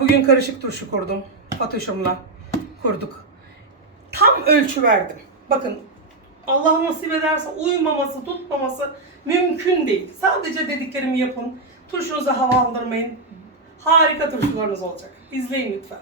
Bugün karışık turşu kurdum. Fatoş'umla kurduk. Tam ölçü verdim. Bakın Allah nasip ederse uymaması, tutmaması mümkün değil. Sadece dediklerimi yapın. Turşunuzu havalandırmayın. Harika turşularınız olacak. İzleyin lütfen.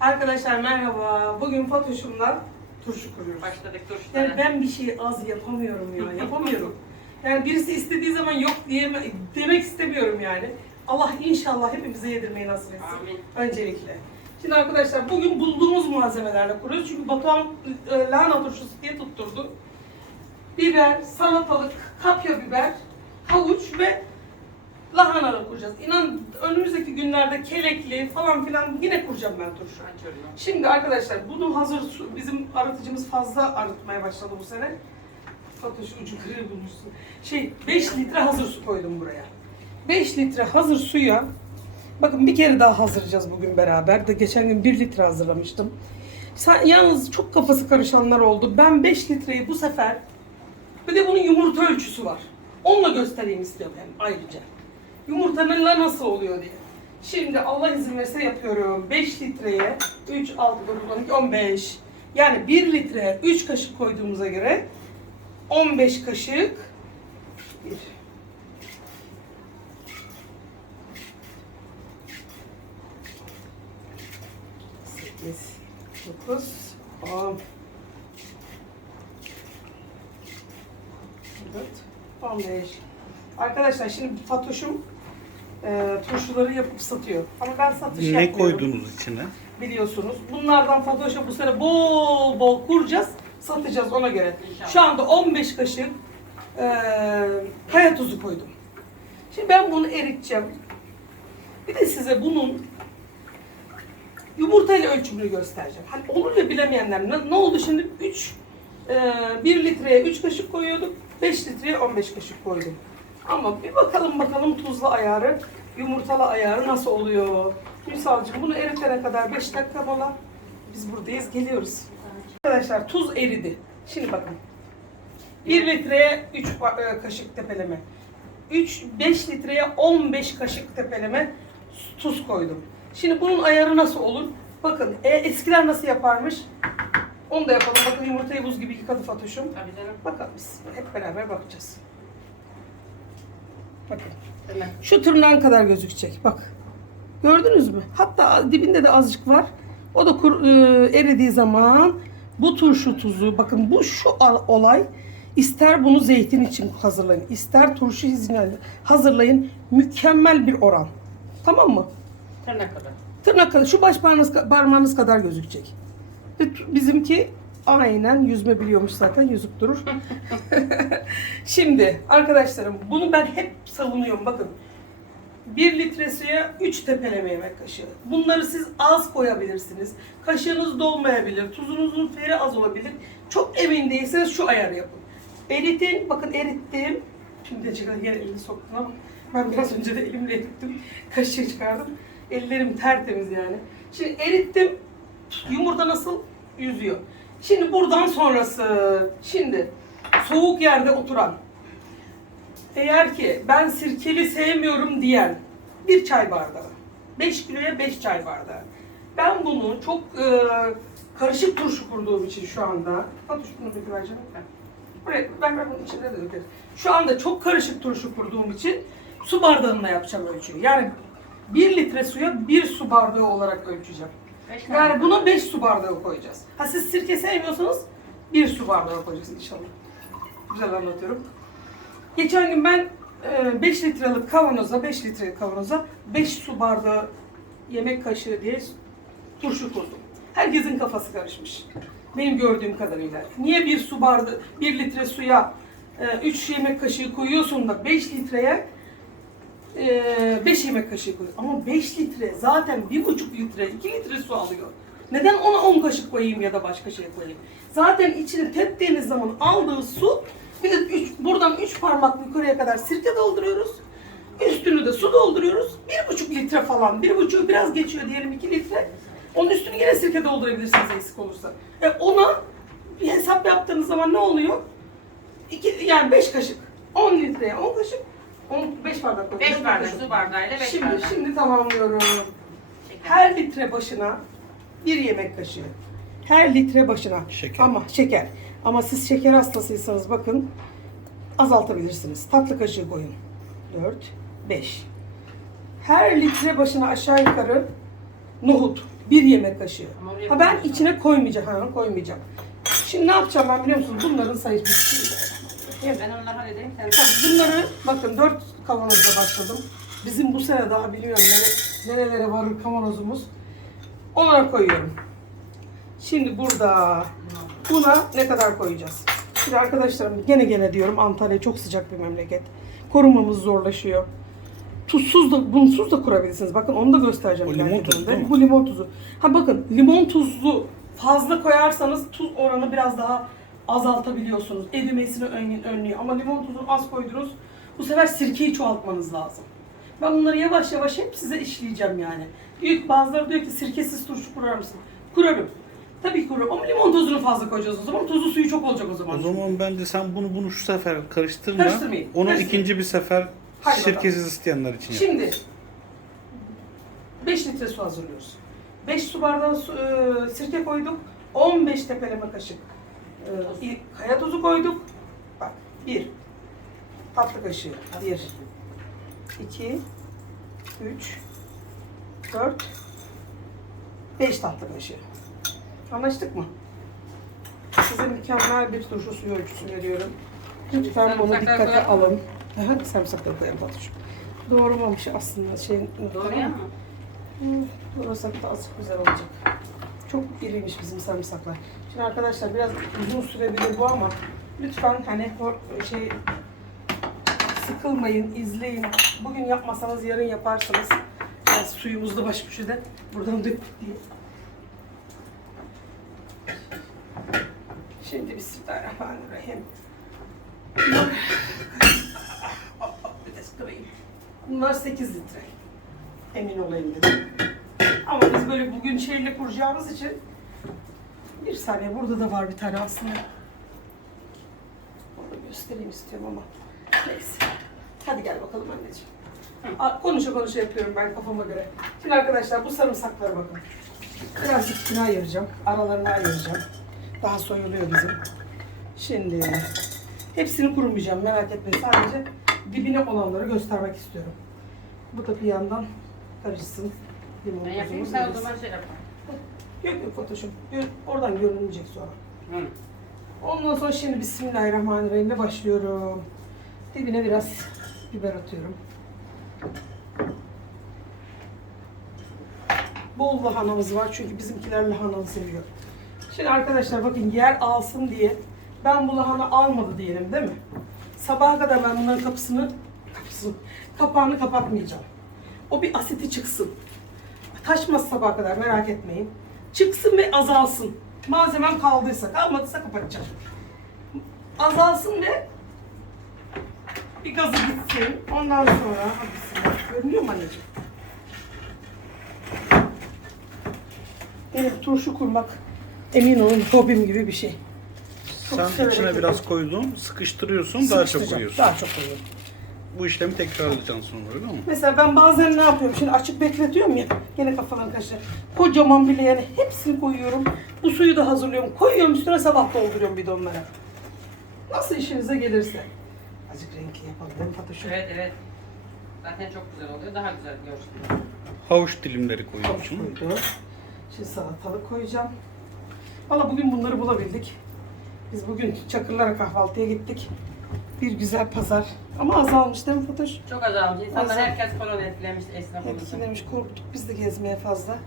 Arkadaşlar merhaba. Bugün Fatoş'umla turşu kuruyoruz. Başladık turşulara. Yani ben bir şeyi az yapamıyorum ya. Yapamıyorum. Yani birisi istediği zaman yok diyeme, demek istemiyorum yani. Allah inşallah hepimize yedirmeyi nasip etsin. Amin. Öncelikle. Şimdi arkadaşlar bugün bulduğumuz malzemelerle kuruyoruz. Çünkü Batuhan e, lahana turşusu diye tutturdu. Biber, salatalık, kapya biber, havuç ve lahanalı kuracağız. İnan önümüzdeki günlerde kelekli falan filan yine kuracağım ben turşu. Şimdi arkadaşlar bunu hazır su, bizim arıtıcımız fazla arıtmaya başladı bu sene. Fatoş ucu kırığı bulmuşsun. Şey 5 litre hazır su koydum buraya. 5 litre hazır suya bakın bir kere daha hazırlayacağız bugün beraber. De geçen gün 1 litre hazırlamıştım. Sen, yalnız çok kafası karışanlar oldu. Ben 5 litreyi bu sefer bir de bunun yumurta ölçüsü var. Onunla göstereyim istiyorum hem ayrıca. Yumurtanın nasıl oluyor diye. Şimdi Allah izin verirse yapıyorum. 5 litreye 3, 6, 9, 12, 15. Yani 1 litreye 3 kaşık koyduğumuza göre 15 kaşık 1 8 9 10 4 15 Arkadaşlar şimdi Fatoş'um e, turşuları yapıp satıyor. Ama ben satış Ne yapmıyorum koydunuz içine? biliyorsunuz. Bunlardan Fatoş'a bu sene bol bol kuracağız, satacağız ona göre. İnşallah. Şu anda 15 kaşık e, kaya tuzu koydum. Şimdi ben bunu eriteceğim. Bir de size bunun yumurtayla ölçümünü göstereceğim. Hani olur ya bilemeyenler ne, ne oldu şimdi 3 e, 1 litreye 3 kaşık koyuyorduk. 5 litreye 15 kaşık koydum. Ama bir bakalım bakalım tuzlu ayarı, yumurtalı ayarı nasıl oluyor? Gülsalcığım bunu eritene kadar 5 dakika mola. Biz buradayız, geliyoruz. Arkadaşlar tuz eridi. Şimdi bakın. 1 litreye 3 kaşık tepeleme. 3 5 litreye 15 kaşık tepeleme tuz koydum. Şimdi bunun ayarı nasıl olur? Bakın e, eskiler nasıl yaparmış? Onu da yapalım. Bakın yumurtayı buz gibi yıkadı Fatoş'um. Tabii canım. Bakalım biz hep beraber bakacağız. Bakın. Hemen. Şu tırnağın kadar gözükecek. Bak. Gördünüz mü? Hatta dibinde de azıcık var. O da kur, e, eridiği zaman bu turşu tuzu, bakın bu şu olay ister bunu zeytin için hazırlayın, ister turşu için hazırlayın. Mükemmel bir oran. Tamam mı? Tırnak kadar. Tırnak kadar, şu baş parmağınız, parmağınız kadar gözükecek. Bizimki aynen yüzme biliyormuş zaten yüzüp durur. Şimdi arkadaşlarım bunu ben hep savunuyorum bakın. 1 litre suya 3 tepeleme yemek kaşığı. Bunları siz az koyabilirsiniz. Kaşığınız dolmayabilir. Tuzunuzun feri az olabilir. Çok emin değilseniz şu ayarı yapın. Eritin. Bakın erittim. Şimdi de çıkan yer elini soktun ama ben biraz önce de elimle erittim. Kaşığı çıkardım. Ellerim tertemiz yani. Şimdi erittim. Yumurta nasıl yüzüyor. Şimdi buradan sonrası. Şimdi soğuk yerde oturan eğer ki ben sirkeli sevmiyorum diyen bir çay bardağı. 5 kiloya 5 çay bardağı. Ben bunu çok e, karışık turşu kurduğum için şu anda. Hadi şunu döküvereceğim. Buraya ben, ben bunun içine de dökerim. Şu anda çok karışık turşu kurduğum için su bardağında yapacağım ölçüyü. Yani 1 litre suya 1 su bardağı olarak ölçeceğim. Beş. Yani buna 5 su bardağı koyacağız. Ha siz sirke sevmiyorsanız 1 su bardağı koyacaksınız inşallah. Güzel anlatıyorum. Geçen gün ben 5 litrelik kavanoza, 5 litrelik kavanoza 5 su bardağı yemek kaşığı diye turşu kurdum. Herkesin kafası karışmış. Benim gördüğüm kadarıyla. Niye bir su bardağı, 1 litre suya 3 yemek kaşığı koyuyorsun da 5 litreye 5 yemek kaşığı koy. Ama 5 litre zaten 1,5 litre, 2 litre su alıyor. Neden ona 10 kaşık koyayım ya da başka şey koyayım? Zaten içine teptiğiniz zaman aldığı su bir de üç, buradan 3 parmak yukarıya kadar sirke dolduruyoruz. Üstünü de su dolduruyoruz. 1,5 litre falan. 1,5 biraz geçiyor diyelim 2 litre. Onun üstünü yine sirke doldurabilirsiniz eksik olursa. E ona bir hesap yaptığınız zaman ne oluyor? İki, yani 5 kaşık. 10 litreye 10 kaşık. 10, 5 bardak koydum. 5 Beş bardak su bardağıyla 5 Şimdi, bardak. şimdi tamamlıyorum. Her litre başına bir yemek kaşığı. Her litre başına. Şeker. Ama şeker. Ama siz şeker hastasıysanız bakın azaltabilirsiniz. Tatlı kaşığı koyun. 4, 5. Her litre başına aşağı yukarı nohut. Bir yemek kaşığı. Ha ben içine koymayacağım. Ha, koymayacağım. Şimdi ne yapacağım ben biliyor musunuz? Bunların sayısı. Ben onları halledeyim. Tabii Bunları bakın dört kavanozla başladım. Bizim bu sene daha biliyorum nere, nerelere varır kavanozumuz. Onlara koyuyorum. Şimdi burada buna ne kadar koyacağız? Şimdi arkadaşlarım gene gene diyorum Antalya çok sıcak bir memleket. Korumamız zorlaşıyor. Tuzsuz da, bunsuz da kurabilirsiniz. Bakın onu da göstereceğim. Bu limon tuzu değil mi? Bu limon tuzu. Ha bakın limon tuzlu fazla koyarsanız tuz oranı biraz daha azaltabiliyorsunuz. Erimesini ön- önlüyor. Ama limon tuzunu az koydunuz. Bu sefer sirkeyi çoğaltmanız lazım. Ben bunları yavaş yavaş hep size işleyeceğim yani. Ki, bazıları diyor ki sirkesiz turşu kurar mısın? Kurarım. Tabii ki kurarım ama limon tuzunu fazla koyacağız o zaman. Tuzlu suyu çok olacak o zaman. O zaman bence sen bunu bunu şu sefer karıştırma. Karıştırmayın, Onu karıştırmayın. ikinci bir sefer Haydi şirketsiz isteyenler için yap. Şimdi 5 litre su hazırlıyoruz. 5 su bardağı su, e, sirke koyduk. 15 tepeleme kaşık e, kaya tuzu koyduk. Bak 1 tatlı kaşığı 1 2 3 4 5 tatlı kaşığı. Anlaştık mı? Size mükemmel bir turşu suyu ölçüsü veriyorum. Lütfen bunu dikkate mı? alın. Aha, sarımsakları koyalım Fatoş'um. Doğramamış aslında şey. Doğruya mı? Hmm, Doğrasak da azıcık güzel olacak. Çok iriymiş bizim sarımsaklar. Şimdi arkadaşlar biraz uzun sürebilir bu ama lütfen hani şey sıkılmayın, izleyin. Bugün yapmasanız yarın yaparsınız. Biraz suyumuzda baş köşede buradan döktük diye. Şimdi Bismillahirrahmanirrahim. Bunlar 8 litre. Emin olayım dedim. Ama biz böyle bugün şeyle kuracağımız için bir saniye burada da var bir tane aslında. Onu göstereyim istiyorum ama neyse. Hadi gel bakalım anneciğim. A- Konuşa konuşa yapıyorum ben kafama göre. Şimdi arkadaşlar bu sarımsaklara bakın. Birazcık içine ayıracağım. Aralarına ayıracağım. Daha soyuluyor bizim. Şimdi hepsini kurmayacağım merak etmeyin. Sadece dibine olanları göstermek istiyorum. Bu da bir yandan karışsın. Ben yapayım sen o zaman şey yap. Yok yok Fatoş'um. Oradan görünecek sonra. Hı. Ondan sonra şimdi Bismillahirrahmanirrahim ile başlıyorum. Dibine biraz biber atıyorum. Bol lahanamız var çünkü bizimkiler lahanalı seviyor. Şimdi arkadaşlar bakın yer alsın diye ben bu lahana almadı diyelim değil mi? Sabaha kadar ben bunların kapısını, kapısını, kapağını kapatmayacağım. O bir asiti çıksın. Taşmaz sabaha kadar merak etmeyin. Çıksın ve azalsın. Malzemem kaldıysa, kalmadıysa kapatacağım. Azalsın ve bir gazı gitsin. Ondan sonra hadi görünüyor mu anneciğim? Benim turşu kurmak emin olun hobim gibi bir şey. Çok Sen severek içine yapıyorum. biraz koydun, sıkıştırıyorsun, daha çok Sıkıştıracağım, koyuyorsun. Daha çok koyuyorum. Bu işlemi tekrarlayacaksın sonra öyle mi? Mesela ben bazen ne yapıyorum? Şimdi açık bekletiyorum ya. Gene kafadan kaçıyor. Kocaman bile yani hepsini koyuyorum. Bu suyu da hazırlıyorum. Koyuyorum üstüne sabah dolduruyorum bidonlara. Nasıl işinize gelirse. Azıcık renkli yapalım değil mi Fatoş'um? Evet evet. Zaten çok güzel oluyor. Daha güzel görsün. Havuç dilimleri Havuç koyuyorsun. koydum. Şimdi salatalık koyacağım. Valla bugün bunları bulabildik. Biz bugün Çakırlara kahvaltıya gittik. Bir güzel pazar. Ama azalmış değil mi Fatoş? Çok azalmış. İnsanlar Azal- herkes korona etkilemiş esnaf olursa. Etkilemiş, korktuk biz de gezmeye fazla.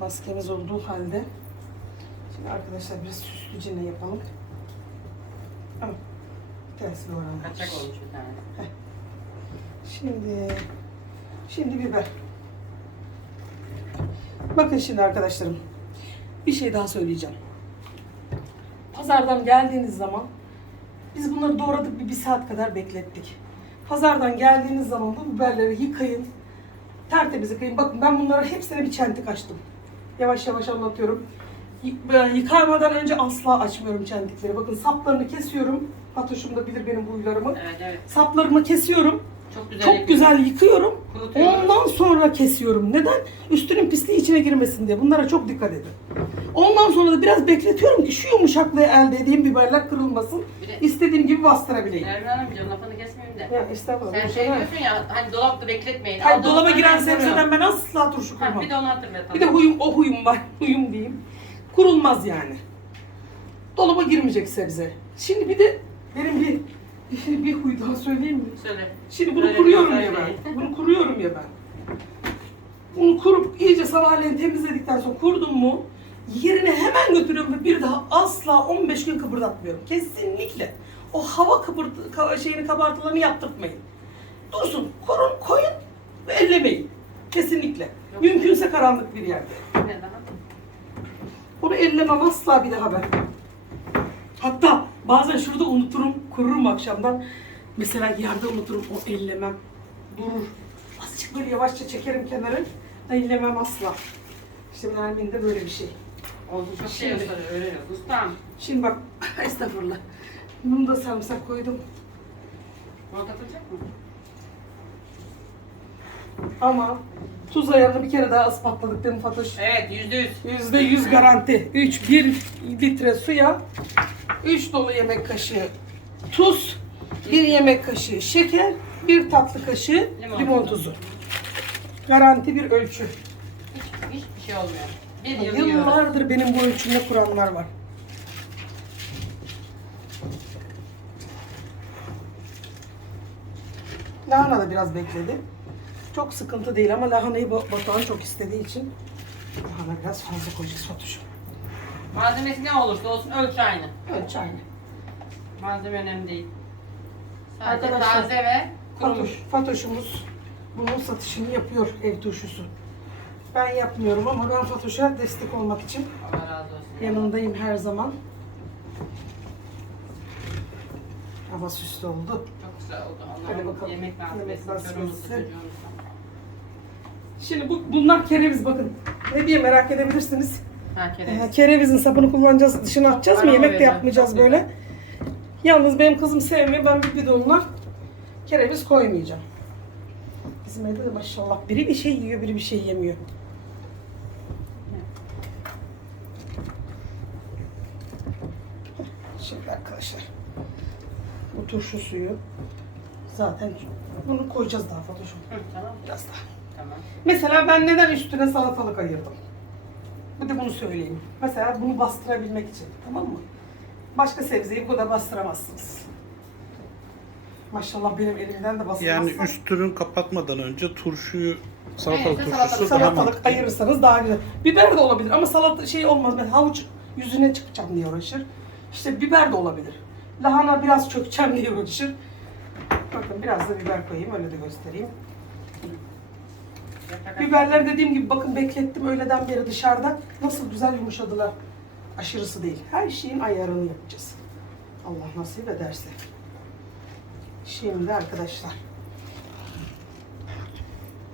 Maskemiz olduğu halde. Şimdi arkadaşlar biraz süslü cine yapalım. Ama tersi doğranmış. Kaçak olmuş bir tane. Şimdi, şimdi biber. Bakın şimdi arkadaşlarım. Bir şey daha söyleyeceğim. Pazardan geldiğiniz zaman biz bunları doğradık bir, bir saat kadar beklettik. Pazardan geldiğiniz zaman bu biberleri yıkayın. Tertemiz yıkayın. Bakın ben bunlara hepsine bir çentik açtım. Yavaş yavaş anlatıyorum. E, Yıkamadan önce asla açmıyorum çentikleri. Bakın saplarını kesiyorum. Fatoş'um da bilir benim huylarımı. Evet evet. Saplarımı kesiyorum. Çok güzel. Çok güzel yıkıyorum. Ondan sonra kesiyorum. Neden? Üstünün pisliği içine girmesin diye. Bunlara çok dikkat edin. Ondan sonra da biraz bekletiyorum ki şu yumuşaklığı elde edeyim biberler kırılmasın. Bir de- İstediğim gibi bastırabileyim. Nermin Hanımcığım lafını kesmeyeyim de. Ya estağfurullah. Sen şey var. diyorsun ya hani dolapta bekletmeyin. Hayır, Aldığınız dolaba giren sebzeden ben asla turşu Ha, kurmam. bir de onu hatırlatalım. Bir de huyum, o huyum var. Huyum diyeyim. Kurulmaz yani. Dolaba girmeyecek sebze. Şimdi bir de benim bir bir, bir huy daha söyleyeyim mi? Söyle. Şimdi bunu Öyle kuruyorum ya ben. Bunu kuruyorum ya ben. Bunu kurup iyice sabahleyin temizledikten sonra kurdum mu yerine hemen götürüyorum ve bir daha asla 15 gün kıpırdatmıyorum. Kesinlikle. O hava kıpırt şeyini kabartılarını yaptırtmayın. Dursun, korun, koyun ve ellemeyin. Kesinlikle. Yok. Mümkünse karanlık bir yerde. Ne daha? Onu ellemem asla bir daha ben. Hatta bazen şurada unuturum, kururum akşamdan. Mesela yerde unuturum, o ellemem. Durur. Azıcık böyle yavaşça çekerim kenarı. Ellemem asla. İşte Nermin de böyle bir şey. Oldu çok şey Şimdi. öyle yok. Ustam. Şimdi bak, estağfurullah. Bunu da sarımsak koydum. Bunu takılacak mı? Ama tuz ayarını bir kere daha ispatladık değil mi Fatoş? Evet yüzde yüz. Yüzde yüz garanti. 3, 1 litre suya 3 dolu yemek kaşığı tuz, 1 yemek kaşığı şeker, 1 tatlı kaşığı Limon limon, tuzu. tuzu. Garanti bir ölçü. Hiç, hiçbir şey olmuyor. Bir yıl yiyoruz. Yıllardır benim bu ölçümle kuranlar var. Lahana da biraz bekledi. Çok sıkıntı değil ama lahanayı Ba- Batuhan çok istediği için lahana biraz fazla koyacağız Fatoş'um. Malzemesi ne olursa olsun ölçü aynı. Ölçü aynı. Malzeme önemli değil. Sadece Arkadaşlar, taze ve kurumuş. Fatoş, Fatoş'umuz bunun satışını yapıyor ev turşusu. Ben yapmıyorum ama ben Fatoş'a destek olmak için Allah razı olsun. yanındayım her zaman. Hava süslü oldu. Çok güzel oldu. Hadi Allah'ım bakalım. yemek nasip Yemek etsin. nasip Çorumuzu, etsin. çocuğumuzu. Şimdi bu, bunlar kereviz bakın. Ne diye merak edebilirsiniz. Ha Ee, kereviz. kerevizin sapını kullanacağız, dışına atacağız mı? Aroma Yemek de yapmayacağız çok böyle. güzel. Yalnız benim kızım sevmiyor. Ben bir bidonla kereviz koymayacağım. Bizim evde de maşallah biri bir şey yiyor, biri bir şey yemiyor. Şimdi arkadaşlar bu turşu suyu zaten bunu koyacağız daha Fatoş'um. Hı, tamam. Biraz daha. Tamam. Mesela ben neden üstüne salatalık ayırdım? Bir de bunu söyleyeyim. Mesela bunu bastırabilmek için. Tamam mı? Başka sebzeyi bu kadar bastıramazsınız. Maşallah benim elimden de bastıramazsam. Yani üstünü kapatmadan önce turşuyu salatalık Evet, turşusu salatalık- daha salatalık mantıklı. ayırırsanız daha güzel. Biber de olabilir ama salata şey olmaz. Ben havuç yüzüne çıkacağım diye uğraşır. İşte biber de olabilir. Lahana biraz çökeceğim diye uğraşır. Bakın biraz da biber koyayım öyle de göstereyim. Biberler dediğim gibi bakın beklettim öğleden beri dışarıda. Nasıl güzel yumuşadılar. Aşırısı değil. Her şeyin ayarını yapacağız. Allah nasip ederse. Şimdi arkadaşlar.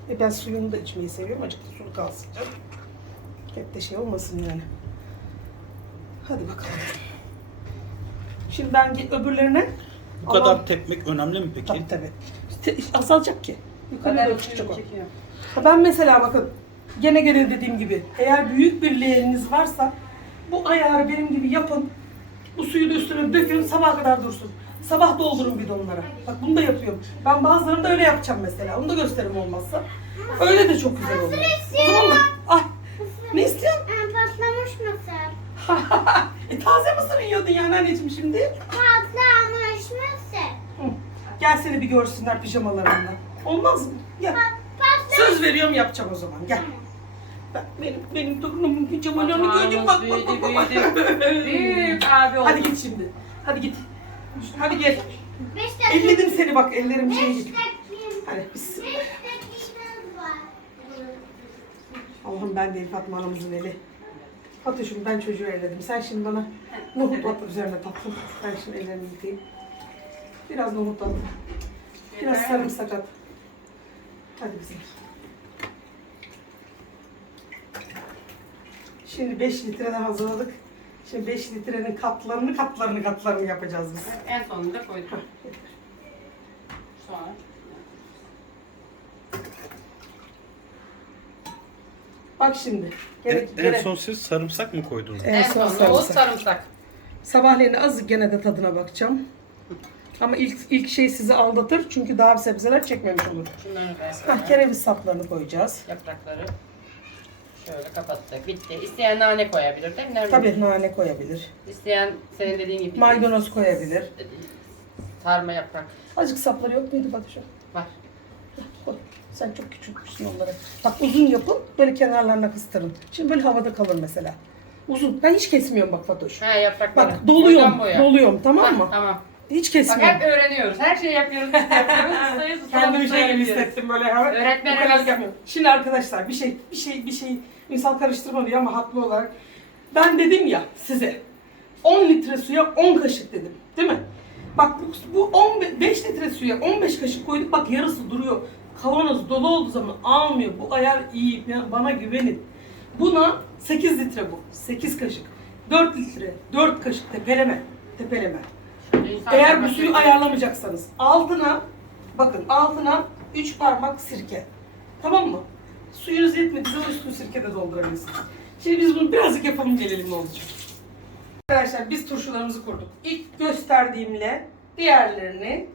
E ben suyunu da içmeyi seviyorum. Acık da sulu kalsın canım. Hep de şey olmasın yani. Hadi bakalım. Şimdi ben öbürlerine Bu kadar Aman- tepmek önemli mi peki? Tabii tabii. İşte azalacak ki. Doğru çıkacak o. çekiyor. Ha Ben mesela bakın gene gene dediğim gibi eğer büyük bir leğeniniz varsa bu ayarı benim gibi yapın. Bu suyu da üstüne dökün sabaha kadar dursun. Sabah doldurun bidonlara. Bak bunu da yapıyorum. Ben bazılarını da öyle yapacağım mesela. Onu da gösterim olmazsa. Öyle de çok güzel oluyor. O zaman da... Ay ne istiyorsun? Ee, Patlamış mısır. taze mısır yiyordun yani anneciğim şimdi. Patlamış mısır. Hı. Gel seni bir görsünler pijamalarında. Olmaz mı? Gel. Patlamış. Söz veriyorum yapacağım o zaman. Gel. Bak benim benim torunumun pijamalarını gördün bak. büyüdü, bak, bak, bak. Büyük abi oldu. Hadi git şimdi. Hadi git. Hadi gel. Beş dakika. Elledim seni bak ellerim şey gibi. dakika. Hadi var. Allah'ım ben değil Fatma anamızın eli. Fatoş'um ben çocuğu elledim. Sen şimdi bana nohut at üzerine tatlım. Ben şimdi ellerimi yıkayayım. Biraz nohut at. Biraz Yeter. sarımsak at. Hadi bizim. Şimdi 5 litreden hazırladık. Şimdi 5 litrenin katlarını katlarını katlarını yapacağız biz. En sonunda koydum. Sonra. Bak şimdi. En, Gerek, en gerek- son siz sarımsak mı koydunuz? En En son son nohut sarımsak. sarımsak. Sabahleyin azıcık gene de tadına bakacağım. Ama ilk ilk şey sizi aldatır çünkü daha sebzeler çekmemiş olur. Hah, kereviz saplarını koyacağız. Yaprakları şöyle kapattık. Bitti. İsteyen nane koyabilir değil mi? Nermin? Tabii nane koyabilir. İsteyen senin dediğin gibi Maydanoz koyabilir. sarma yaprak Azıcık sapları yok muydu Batuşum? var. Sen çok küçültmüşsün onları. Bak uzun yapın, böyle kenarlarına kıstırın. Şimdi böyle havada kalır mesela. Uzun. Ben hiç kesmiyorum bak Fatoş. Ha yaprakları. Bak doluyorum, Boydan boya. doluyorum tamam mı? Tamam. Hiç Bak kesmiyorum. hep öğreniyoruz. Her şeyi yapıyoruz. Yapıyoruz. Kendimi şey gibi hissettim böyle hemen. Öğretmenimiz. Bu kadar yapmıyorum. Şimdi arkadaşlar bir şey, bir şey, bir şey insan karıştırma diyor ama haklı olarak. Ben dedim ya size 10 litre suya 10 kaşık dedim. Değil mi? Bak bu, bu 15 litre suya 15 kaşık koyduk bak yarısı duruyor. Kavanoz dolu olduğu zaman almıyor. Bu ayar iyi. Bana güvenin. Buna 8 litre bu. 8 kaşık. 4 litre. 4 kaşık tepeleme. Tepeleme. Eğer bu suyu ayarlamayacaksanız altına bakın altına 3 parmak sirke. Tamam mı? Suyunuz yetmediği zaman üstünü sirke de doldurabilirsiniz. Şimdi biz bunu birazcık yapalım gelelim ne olacak. Arkadaşlar biz turşularımızı kurduk. İlk gösterdiğimle diğerlerini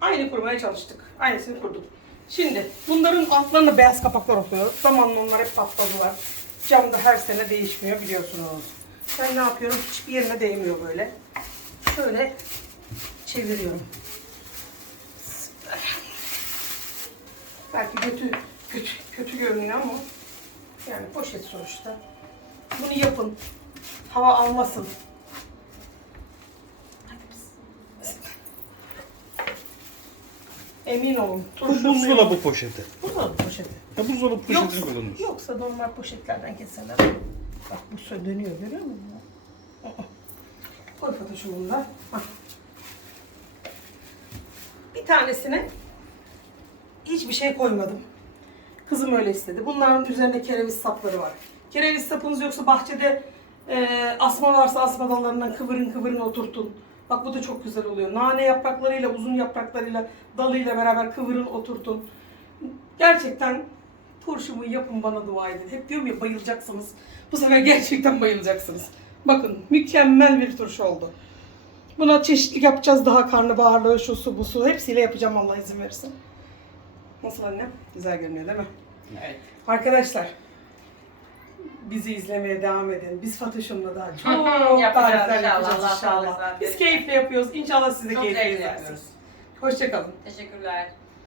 aynı kurmaya çalıştık. Aynısını kurduk. Şimdi bunların altlarına beyaz kapaklar atıyoruz. Zamanla onlar hep patladılar. Cam da her sene değişmiyor biliyorsunuz. Ben ne yapıyorum? Hiçbir yerine değmiyor böyle. Şöyle çeviriyorum. Belki kötü, kötü, kötü görünüyor ama yani poşet sonuçta. Bunu yapın. Hava almasın. Hadi biz. Emin olun. Bu buzdolabı poşeti. Buzdolabı poşeti. Ya buzdolabı poşetini Yoksa, kullanıyorsun. yoksa normal poşetlerden keserler. Bak bu sö- dönüyor görüyor musun? Aa. Koy Fatoş'um bunu da. Bir tanesine hiçbir şey koymadım. Kızım öyle istedi. Bunların üzerinde kereviz sapları var. Kereviz sapınız yoksa bahçede e, asma varsa asma dallarından kıvırın kıvırın oturtun. Bak bu da çok güzel oluyor. Nane yapraklarıyla, uzun yapraklarıyla, dalıyla beraber kıvırın oturtun. Gerçekten turşumu yapın bana dua edin. Hep diyorum ya bayılacaksınız. Bu sefer gerçekten bayılacaksınız. Bakın mükemmel bir turşu oldu. Buna çeşitlilik yapacağız. Daha karnabaharlı, şu su, bu su. Hepsiyle yapacağım Allah izin verirse. Nasıl annem? Güzel görünüyor değil mi? Evet. Arkadaşlar bizi izlemeye devam edin. Biz Fatoş'umla daha çok Yapacağız tarifler inşallah. yapacağız Allah inşallah. sağlık versin. Biz keyifle yapıyoruz. İnşallah siz de Çok keyifle izlersiniz. yapıyoruz. Hoşçakalın. Teşekkürler.